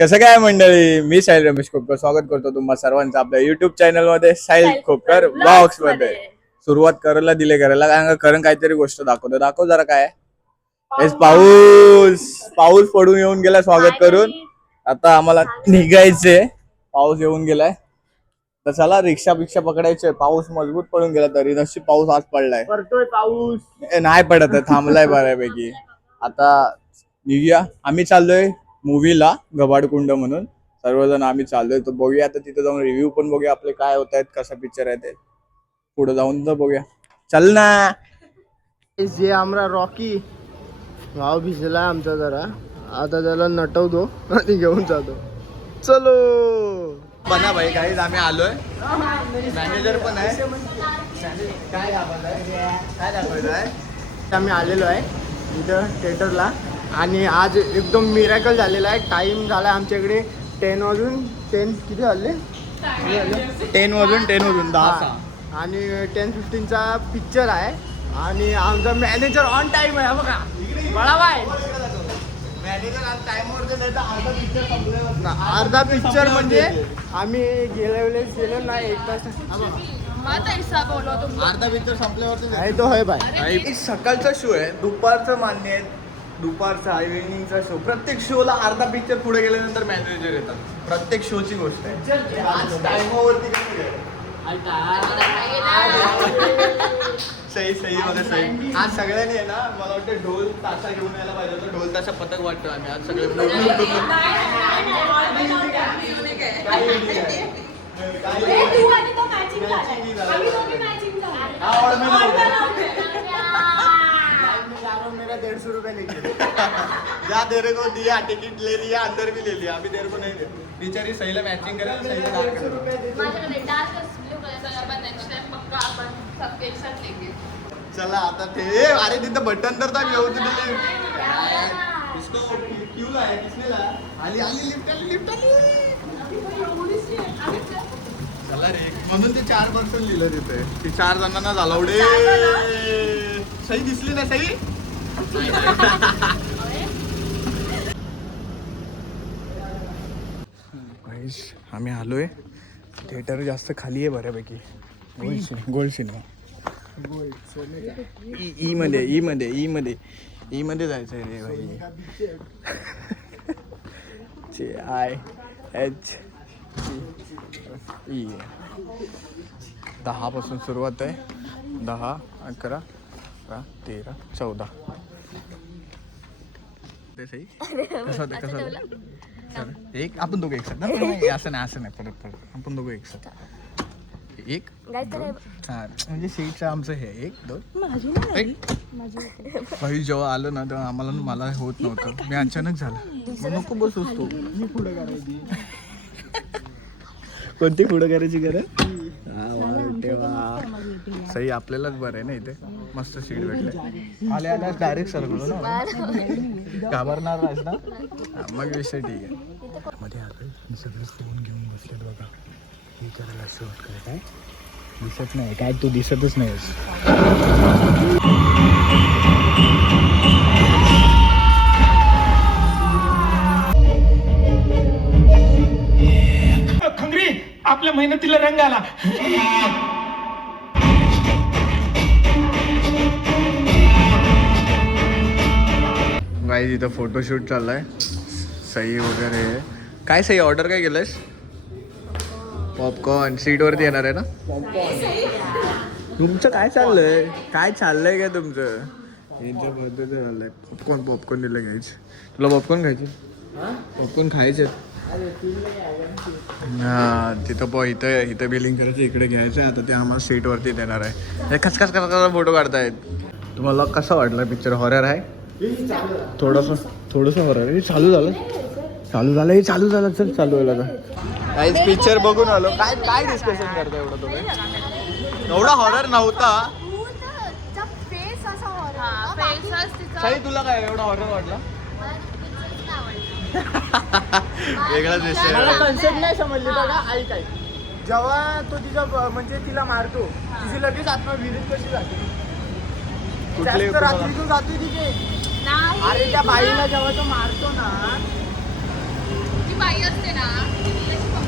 कसं काय मंडळी, मी साहिल रमेश खोपकर स्वागत करतो तुम्हा सर्वांचं आपल्या युट्यूब चॅनल मध्ये साहिल खोपकर ब्लॉग्स मध्ये. सुरुवात करायला दिले करायला कारण काहीतरी गोष्ट दाखव जरा काय. पाऊस पाऊस पडून येऊन गेला स्वागत करून. आता आम्हाला निघायचंय, पाऊस येऊन गेलाय तर चला रिक्षा पकडायचे. पाऊस मजबूत पडून गेला तरी नशी पाऊस आज पडलाय. पडतोय पाऊस नाही पडत आहे, थांबलाय बऱ्यापैकी. आता निघूया, आम्ही चाललोय मूवीला गबाडकुंड म्हणून. सर्वजण आम्ही चाललोय तर बघूया आता तिथे जाऊन रिव्ह्यू पण बघूया आपले काय होत आहेत, कसा पिक्चर आहे ते पुढे जाऊन तर बघूया. चल ना. जे आमरा रॉकी भाव भिजला आमचा जरा, आता त्याला नटवतो आणि घेऊन जातो. चलो बना भाई गाईज, आम्ही आलोय. मॅनेजर पण आहे. काय दाखवायचं आहे? आम्ही आलेलो आहे इथं थिएटरला आणि आज एकदम मिरॅकल झालेला आहे. टाइम झाला आमच्याकडे 10 वाजून 10 किती झाले 10 वाजून 10 आणि 10:15चा पिक्चर आहे आणि आमचा मॅनेजर ऑन टाइम आहे. बघा बळाबाई, मॅनेजर आज टाइमवर अर्धा पिक्चर म्हणजे आम्ही गेल्या वेळेस गेलो नाही 1 तास. अर्धा पिक्चर संपल्यावरती आहे तो आहे बाय. सकाळचा शो आहे, दुपारचं मान्य आहे, दुपारचा इव्हिनिंगचा शो. प्रत्येक शोला अर्धा पिक्चर पुढे गेल्यानंतर मॅनेजर येतात. प्रत्येक शोची गोष्ट आहे. आज टाइमावरती सही मध्ये सही. आज सगळ्यांनी आहे ना, मला वाटतं ढोल ताशा घेऊन यायला पाहिजे होतं. ढोल ताशा पथक वाटतो आम्ही आज सगळे. मेरा 150 रुपये लेके जा तेरे को दिया, टिकट ले लिया, अंदर भी ले लिया, अभी तेरे को नहीं दे. बिचारी सहीला मॅचिंग करायला सहीला डार्क चला आता ते. अरे तिथं बटन तर घेऊ दिले. इसको क्यों लाया, किसने लाया? आली लिफ्ट आली. चला रे, म्हणून ते 4 पर्सन लिहिलं तिथे की 4 जणांना झाला उडे. सही दिसली ना सही. आम्ही आलोय. थिएटर जास्त खाली आहे बऱ्यापैकी. गोल्ड सिनेमा ई मध्ये जायचंय रे भाई. IHE 10 पासून सुरुवात आहे. 10, 11, 12, 13, 14. ते सही कसं एक आपण दोघं एक साथ. असं नाही परत आपण दोघं एक साथ. 1 2 म्हणजे सीटचं आमचं हे 1 2. भाई जेव्हा आलं ना तेव्हा मला होत नव्हतं. मी अचानक झालं, नको बसूस तू. मी पुढे करायची. कोणती पुढं करायची गरज. सही आपल्यालाच बरं आहे ना, इथे मस्त सीट भेटले. आल्या डायरेक्ट सरकलो ना, घाबरणार नाहीस ना. मग विषय ठीक आहे. मध्ये आलोय सगळे फोन घेऊन बसलेत बघा. हे करायला शॉट काय काय दिसत नाही काय, तू दिसतच नाहीस. खंगरी, आपल्या मेहनतीला रंग आला. गाईज इथं फोटोशूट चाललाय. सही वगैरे काय. सही ऑर्डर काय केलंयस? पॉपकॉर्न. सीट वरती येणार आहे ना. तुमचं काय चाललंय काय तुमचं? यांच्या पद्धती चाललंय. पॉपकॉर्न दिलं घ्यायचं. तुला पॉपकॉर्न खायचे? पॉपकॉर्न खायचे. हा तिथं इथं बिलिंग करायचं, इकडे घ्यायचं. आता ते आम्हाला सीट वरती देणार आहे. खसखस फोटो काढतायत. तुम्हाला कसा वाटला पिक्चर? हॉरर आहे थोडंसं हॉरर आहे. चालू झालं चल चालू व्हायला. काहीच पिक्चर बघून आलो. काय डिस्कशन करता एवढं तुम्ही? एवढा हॉरर नव्हता. सही तुला काय एवढा हॉरर वाटला? वेगळाच विषय. मला कन्सेप्ट नाही समजली बघा. ऐक जेव्हा तो तिचा म्हणजे तिला मारतो, तिची लगेच आत्मा विहिरीत कशी जाते? रात्रीतून जाते तिथे. अरे त्या बाईला जेव्हा तो मारतो ना, आई असते ना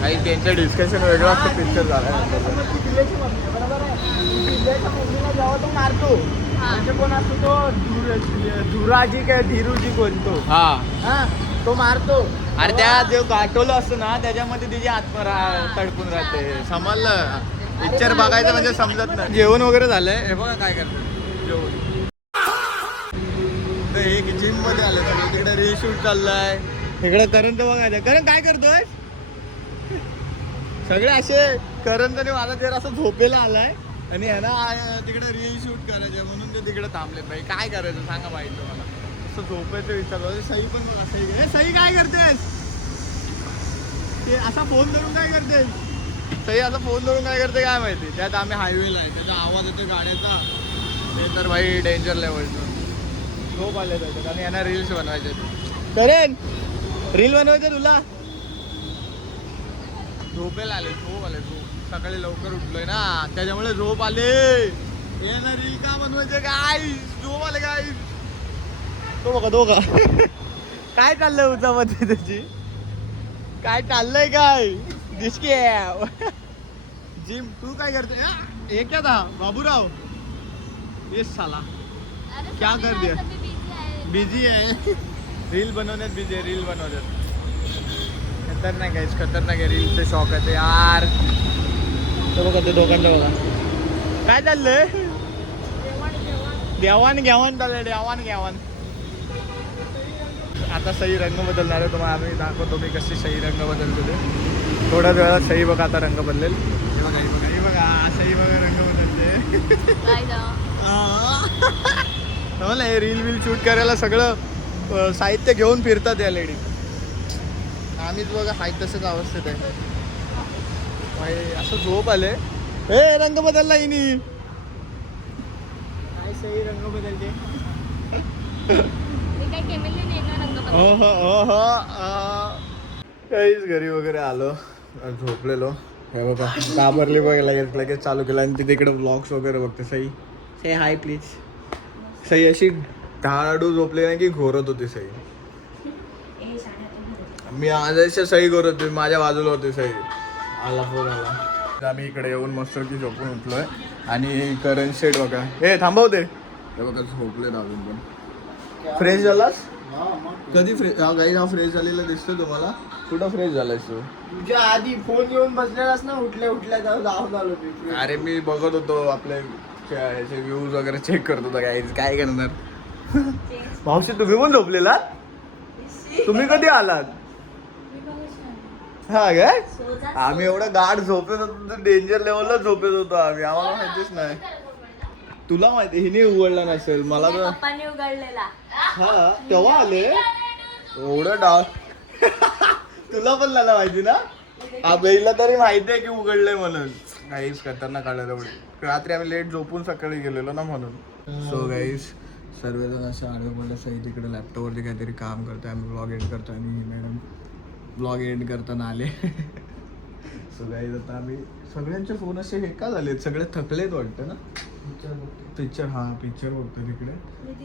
काही त्यांचं डिस्कशन वेगळं असतं पिक्चर झाला ती पिल्ल्याची मम्मी आहे, बरोबर आहे. ती पिल्ल्याच्या मम्मीला जेव्हा तो मारतो म्हणजे कोण असतो तो धुराजी काय धीरूजी कोणतो हा हा तो मारतो. अरे त्या जो गाठवलं असतं ना त्याच्यामध्ये तिची आत्मा तडपून राहते. समजलं पिक्चर बघायचं म्हणजे समजत नाही. जेवण वगैरे झालंय. हे बघा काय करतात जेवण. एक जिम मध्ये आलं सगळं. तिकडे रीशूट चाललाय. तिकडे करण तर बघायचं. करण काय करतोय? सगळे असे करण तरी मला जर असं झोपेला आलाय आणि ह्याला तिकडे रील शूट करायचं म्हणून ते तिकडे थांबलेत. भाई काय करायचं सांगा माहिती मला. असं झोपायचं विचारलं. सई पण मला सई सई काय करतेस? ते असा फोन धरून काय करतेस? सई असा फोन धरून काय करते काय माहिती. त्यात आम्ही हायवेला आहे. त्याचा आवाज येतो गाड्याचा. ते तर भाई डेंजर लेवलचं. झोप आले त्याच्यात आणि यांना रील्स बनवायचे. करेन रील बनवायचं तुला? झोपेला आले. झोप आले. झोप सकाळी लवकर उठलोय ना त्याच्यामुळे झोप आले. हे ना रील का बनवायचं काय? झोप आले काय? तो बघा काय चाललंय उचामध्ये त्याची? काय चाललंय काय? दिसकी जिम तू काय करते? हे क्या था बाबूराव? ये साला क्या कर दिया? बिझी आहे. रील बनवण्यात बिझी आहे. रील बनवण्यात खतरनाक आहे. खतरनाक आहे. रीलचे शॉक आहे यार. तो बघा ते दोघांचं बघा काय चाललंय. देवाण घेवाण चाललंय. देवाण घेवाण. आता सही रंग बदलणार आहे. तुम्हाला आम्ही दाखवतो मी कशी सही रंग बदलतो ते. थोड्याच वेळात सही बघा आता रंग बदलेल. हे बघा हे बघा हे बघा सही बघा रंग बदलते. समजलं हे रील विल शूट करायला सगळं साहित्य घेऊन फिरतात या लेडी. आम्हीच बघा हाय तसंच अवस्थेत आहे. असं झोप आले. हे रंग बदलला हिनी. काय सही रंग बदलते. काहीच घरी वगैरे आलो झोपलेलो. हे बघा घाबरली बघ लगेच चालू केलं आणि तिथे इकडे ब्लॉग्स वगैरे बघते. सई से हाय प्लीज. सई अशी धाडाडू झोपली नाही की घोरत होती सई. मी आजच्या सही करत होती. माझ्या बाजूला होती सही. आला फोन आला. आम्ही इकडे येऊन मस्त की झोपून उठलोय आणि करण शेट बघा हे थांबवते. हे बघा झोपले अजून पण. फ्रेश झालास? कधी फ्रेश काही ना फ्रेश झालेला दिसतो तुम्हाला? कुठं फ्रेश झालायस तू? तुझ्या आधी फोन येऊन बसलेलास ना उठल्या जाऊन आलो मी. अरे मी बघत होतो आपले व्ह्यूज वगैरे चेक करत होतो. काय करणार. मावशी तुम्ही पण झोपलेला? तुम्ही कधी आलात? हा काय आम्ही एवढं गाढ झोपेत होतो. डेंजर लेवलला झोपेत होतो आम्ही. आम्हाला माहितीच नाही. तुला माहिती हिने उघडला नसेल. मला तर उघडलेला हा तेव्हा आले एवढं डाव. तुला पण मला माहिती ना. आईला तरी माहिती आहे की उघडलंय म्हणून. गाईस खतरनाक आलं तेवढी. रात्री आम्ही लेट झोपून सकाळी गेलेलो ना म्हणून. सो गाईस सर्वजण असं आलं मला सही तिकडे लॅपटॉपवरती काहीतरी काम करतोय. आम्ही ब्लॉग एडिट करतो आणि मॅडम ब्लॉग एडिट करताना आले. सो गाईज आता आम्ही सगळ्यांचे फोन असे हे का झालेत सगळे थकलेत वाटतं ना. पिक्चर पिक्चर बघतोय तिकडे.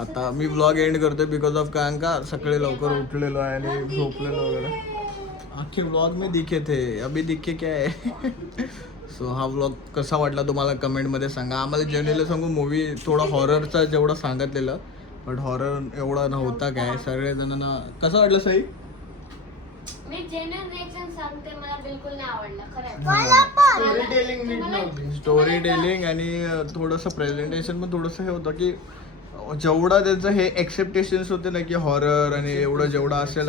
आता मी ब्लॉग एंड करतोय बिकॉज ऑफ कारण का सकाळी लवकर उठलेलो आहे आणि झोपलेलो वगैरे. आखिर ब्लॉग में दिखे थे अभी दिखे क्या आहे. सो हा ब्लॉग कसा वाटला तुम्हाला कमेंटमध्ये सांगा. आम्हाला जेवलेलं सांगू मूवी थोडा हॉररचा जेवढं सांगितलेलं बट हॉरर एवढा नव्हता काय. सगळेजणांना कसं वाटलं सही? मी जेन्युइन रिएक्शन सांगते मला बिलकुल नाही आवडला खरं. स्टोरी टेलिंग नीट नव्हती. स्टोरी टेलिंग आणि थोडंसं प्रेझेंटेशन पण थोडंसं हे होतं की जेवढं त्याचं हे एक्सेप्टेशन्स होते ना की हॉरर आणि एवढं जेवढं असेल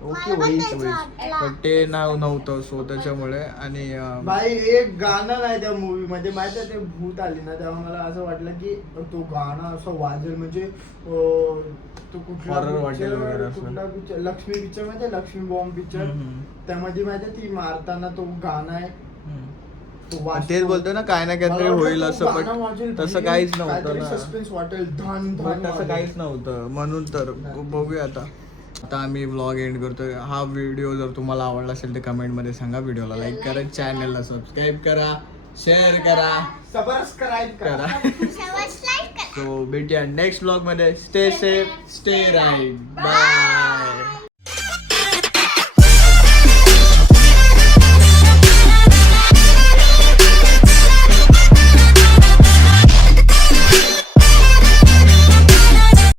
ओके वहीच पण ते नव्हतं. सो त्याच्यामुळे आणि भाई एक गाणं नाही त्या मूवी मध्ये माहिती आहे. ते भूत आली ना तेव्हा मला असं वाटलं की तो गाणं असं वाजेल म्हणजे तो कुठला Horror वाटेल वगैरे पिक्चर असं. कुठला पिक्चर लक्ष्मी पिक्चर माहिती लक्ष्मी बॉम्ब पिक्चर त्यामध्ये माहिती ती मारताना तो गाणं आहे. तेच बोलतोय ना काय ना काहीतरी होईल असं पण तसं काहीच नव्हतं ना. सस्पेन्स वाटेल धन पण तसं काहीच नव्हतं म्हणून तर बघूया आता आम्ही व्लॉग एंड करतोय. हा व्हिडिओ जर तुम्हाला आवडला असेल तर कमेंटमध्ये सांगा. व्हिडिओला लाईक करा. चॅनलला सबस्क्राईब करा. शेअर करा. सबस्क्राईब करा. सो भेटूया नेक्स्ट व्लॉग मध्ये. Stay safe stay right bye.